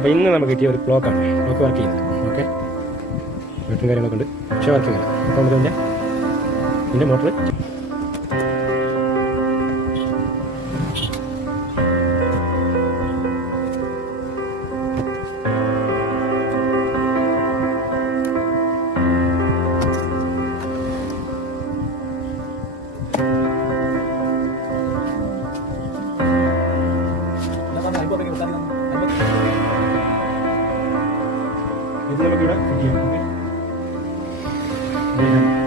അപ്പോൾ ഇന്ന് നമുക്ക് കിട്ടിയ ഒരു ക്ലോക്ക് വർക്ക് ചെയ്യുന്നത്. ഓക്കെ, ബാറ്ററിയും കാര്യങ്ങളൊക്കെ ഉണ്ട്, പക്ഷേ വർക്കിംഗ് അല്ല. അപ്പോൾ നമുക്ക് ഇതിൻ്റെ മോട്ടർ ഇത് നമുക്കിവിടെ ഫിറ്റ് ചെയ്യാം. ഓക്കെ.